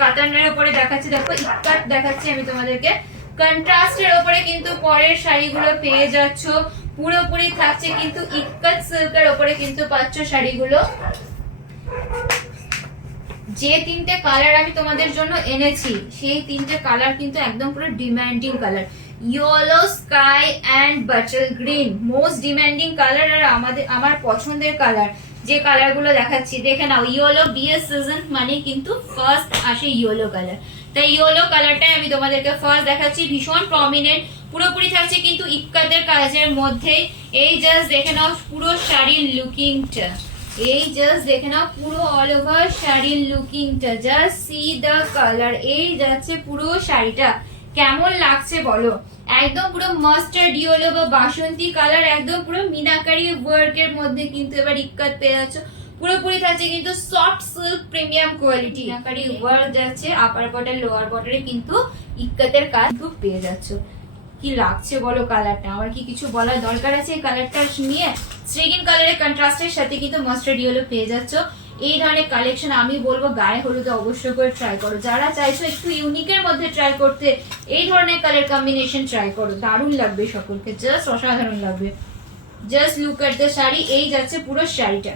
কাতানের উপরে দেখাচ্ছি, দেখো ইক্কাত দেখাচ্ছি আমি তোমাদেরকে। কন্ট্রাস্টের উপরে কিন্তু পরের শাড়িগুলো পেয়ে যাচ্ছ, পুরোপুরি থাকছে কিন্তু ইক্কাত সিল্কের উপরে কিন্তু পাচ্ছ শাড়িগুলো। যে তিনটে কালার আমি তোমাদের জন্য এনেছি সেই তিনটে কালার কিন্তু একদম পুরো demanding colour, yellow, sky and butter green, most demanding colour. আর আমার পছন্দের কালার যে কালার গুলো দেখাচ্ছি, দেখে নাও, ইয়েলো বিয়ের সিজন মানে কিন্তু ফার্স্ট আসে ইয়েলো কালার, তাই ইয়েলো কালারটাই আমি তোমাদেরকে ফার্স্ট দেখাচ্ছি। ভীষণ প্রমিনেন্ট, পুরোপুরি থাকছে কিন্তু ইক্কাতের কাজের মধ্যে। এই জাস্ট দেখে নাও পুরো শাড়ির লুকিংটা, এই জাস্ট দেখে নাও পুরো অল ওভার শাড়ির লুকিংটা, জাস্ট সি দ্য কালার। এই যাচ্ছে পুরো শাড়িটা, কেমন লাগছে বলো? একদম পুরো মাস্টার্ড ইয়েলো বা বাসন্তী কালার, একদম পুরো মিনাকারি ওয়ার্কের মধ্যে কিন্তু এবার ইক্কাত পেয়ে যাচ্ছ। পুরোপুরি থাকছে কিন্তু soft silk premium quality, meenakari work যাচ্ছে আপার বর্ডার লোয়ার বর্ডারে কিন্তু ইক্কাতের কাজ খুব পেয়ে যাচ্ছ। কি লাগছে বলো কালারটা? আমার কি কিছু বলার দরকার আছে এই কালারটা নিয়ে? শ্রীগিন কালারের কন্ট্রাস্টের সাথে কিন্তু মাস্টার্ড ইয়েলো পেয়ে যাচ্ছ। এই ধরনের কালেকশন আমি বলবো গায়ে হলুদে অবশ্যই করে ট্রাই করো। যারা চাইছো একটু ইউনিকের মধ্যে ট্রাই করতে, এই ধরনের কালার কম্বিনেশন ট্রাই করো, দারুণ লাগবে সকলকে, জাস্ট অসাধারণ লাগবে। Just look at the sari, এই যাচ্ছে পুরো শাড়িটা,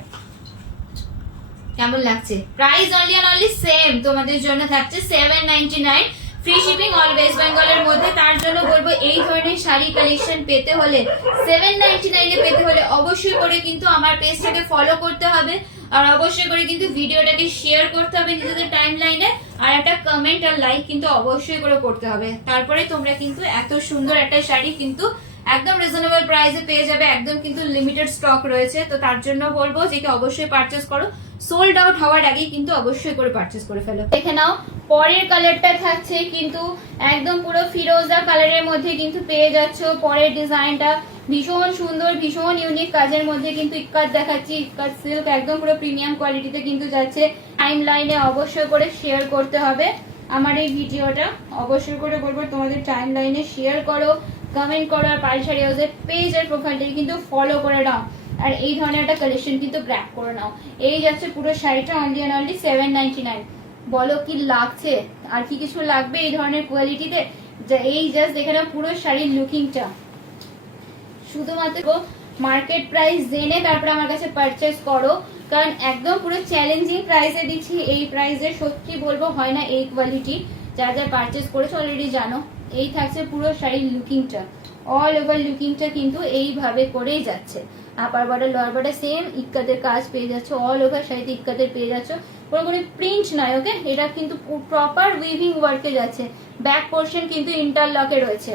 কেমন লাগছে? Price only and only same তোমাদের জন্য থাকছে 799, ফ্রি শিপিং অল ওয়েস্ট বেঙ্গলের মধ্যে। তার জন্য বলবো এই ধরনের শাড়ি কালেকশন পেতে হলে 799 এ পেতে হলে অবশ্যই করে কিন্তু আমার পেজটাকে ফলো করতে হবে, আর অবশ্যই করে কিন্তু ভিডিওটাকে শেয়ার করতে হবে নিজেদের টাইম লাইনে, আর একটা কমেন্ট আর লাইক কিন্তু অবশ্যই করে করতে হবে। তারপরে তোমরা কিন্তু এত সুন্দর একটা শাড়ি কিন্তু একদম রিজনেবল প্রাইসে পেয়ে যাবে, একদম কিন্তু লিমিটেড স্টক রয়েছে। তো তার জন্য বলবো যে অবশ্যই পারচেস করো, সোল্ড আউট হওয়ার আগেই কিন্তু অবশ্যই করে পারচেস করে ফেলো। দেখে নাও পরের কালারটা থাকছে কিন্তু একদম পুরো ফিরোজা কালারের মধ্যে কিন্তু পেয়ে যাচ্ছ। পরের ডিজাইনটা ভীষণ সুন্দর, ভীষণ ইউনিক কাজের মধ্যে কিন্তু ইক্কাত দেখাচ্ছি, ইক্কাত সিল্ক একদম পুরো প্রিমিয়াম কোয়ালিটিতে কিন্তু যাচ্ছে। টাইম লাইনে অবশ্যই করে শেয়ার করতে হবে আমার এই ভিডিওটা, অবশ্যই করে বলবো তোমাদের টাইম লাইনে শেয়ার করো, কমেন্ট করো, আর পাইসারি হাউসের পেজ আর প্রোফাইলটাকে কিন্তু ফলো করে নাও, আর এই ধরনের একটা কালেকশন কিন্তু গ্র্যাব করে নাও। এই যাচ্ছে পুরো শাড়িটা অনলি অ্যান্ড অনলি 799। বলো কি লাগছে? আর কি কিছু লাগবে এই ধরনের কোয়ালিটিতে? এই জাস্ট দেখে নাও পুরো শাড়ির লুকিংটা, শুধুমাত্র মার্কেট প্রাইস জেনে তারপরে আমার কাছে পারচেস করো, কারণ একদম পুরো চ্যালেঞ্জিং প্রাইসে দিচ্ছি। এই প্রাইসে সত্যি বলবো হয় না এই কোয়ালিটি, যারা যারা পারচেস করেছো অলরেডি জানো। এই থাকছে পুরো শাড়ির লুকিংটা, অল ওভার লুকিংটা কিন্তু এইভাবে করেই যাচ্ছে। Upper border lower border same ইক্কাতের কাজ পেয়ে যাচ্ছ, অল ওভার শাড়িতে ইক্কাতের পেয়ে যাচ্ছ, কোনো কোনো প্রিন্ট নয়, ওকে? এটা কিন্তু প্রপার উইভিং ওয়ার্কে যাচ্ছে, ব্যাক পোর্শন কিন্তু ইন্টারলকে রয়েছে,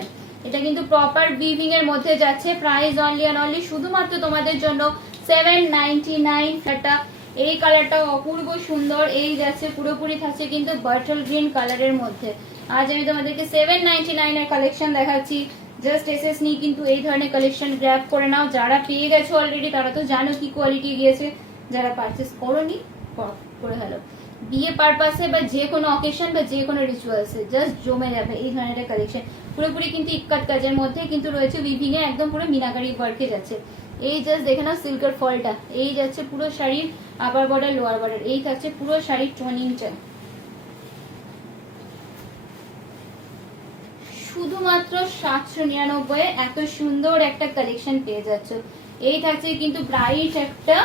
এটা কিন্তু প্রপার উইভিং এর মধ্যে যাচ্ছে। প্রাইস অনলি অ্যান্ড অনলি শুধুমাত্র তোমাদের জন্য 799। এই কালারটা অপূর্ব সুন্দর, এই যাচ্ছে পুরোপুরি থাকছে কিন্তু বাটল গ্রিন কালারের মধ্যে। আজ আমি তোমাদেরকে 799 এর কালেকশন দেখাচ্ছি। জাস্ট এসএস নিয়ে কিন্তু এই ধরনের কালেকশন গ্র্যাব করে নাও। যারা পেয়ে গেছো অলরেডি তারা তো জানো কি কোয়ালিটি গিয়েছে, যারা পারচেস করোনি করে ফেলো। বিয়ে পারপাসে বা যে কোনো অকেশন বা যে কোনো রিচুয়ালসে জাস্ট জমে যাবে এই ধরনের কালেকশন। পুরোপুরি কিন্তু ইক্কাত কাজের মধ্যে কিন্তু রয়েছে, উইভিং এ একদম পুরো মিনাকারি ওয়ার্কে যাচ্ছে। এই জাস্ট দেখে নাও সিল্কের ফলটা, এই যাচ্ছে পুরো শাড়ির আপার বর্ডার লোয়ার বর্ডার, এই থাকছে পুরো শাড়ির টোনিংটা, শুধুমাত্র 799 এত সুন্দর একটা কালেকশন পেয়ে যাচ্ছ। এই থাকছে কিন্তু ব্রাইট একটা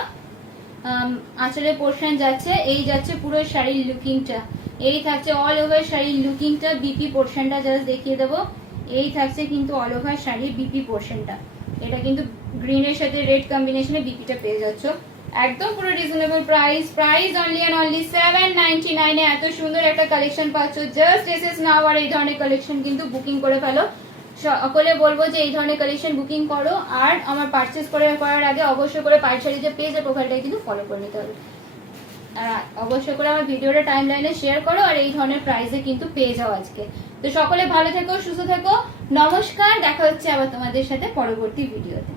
আঁচলের পোর্শন যাচ্ছে, এই যাচ্ছে পুরো শাড়ির লুকিংটা, এই থাকছে অল ওভার শাড়ির লুকিংটা। বিপি পোর্শনটা জাস্ট দেখিয়ে দেবো, এই থাকছে কিন্তু অল ওভার শাড়ির বিপি পোর্শনটা, এটা কিন্তু গ্রিনের সাথে রেড কম্বিনেশনে বিপিটা পেয়ে যাচ্ছ। একদম পুরো reasonable price, price only and only 799 এ এত সুন্দর একটা কালেকশন পাচ্ছ। জাস্ট এসএস নাও, আর এই ধরনের কালেকশন কিন্তু বুকিং করে ফেলো। সকলে বলবো যে এই ধরনের কালেকশন বুকিং করো, আর আমার পারচেস করার আগে অবশ্যই করে পাইসারিতে পেজ আর প্রোফাইলটাকে কিন্তু ফলো করে নিতে হবে, আর অবশ্যই করে আমার ভিডিওটা টাইম লাইনে শেয়ার করো, আর এই ধরনের প্রাইসে কিন্তু পেয়ে যাও আজকে। তো সকলে ভালো থেকো, সুস্থ থেকো, নমস্কার, দেখা হচ্ছে আবার তোমাদের সাথে পরবর্তী ভিডিওতে।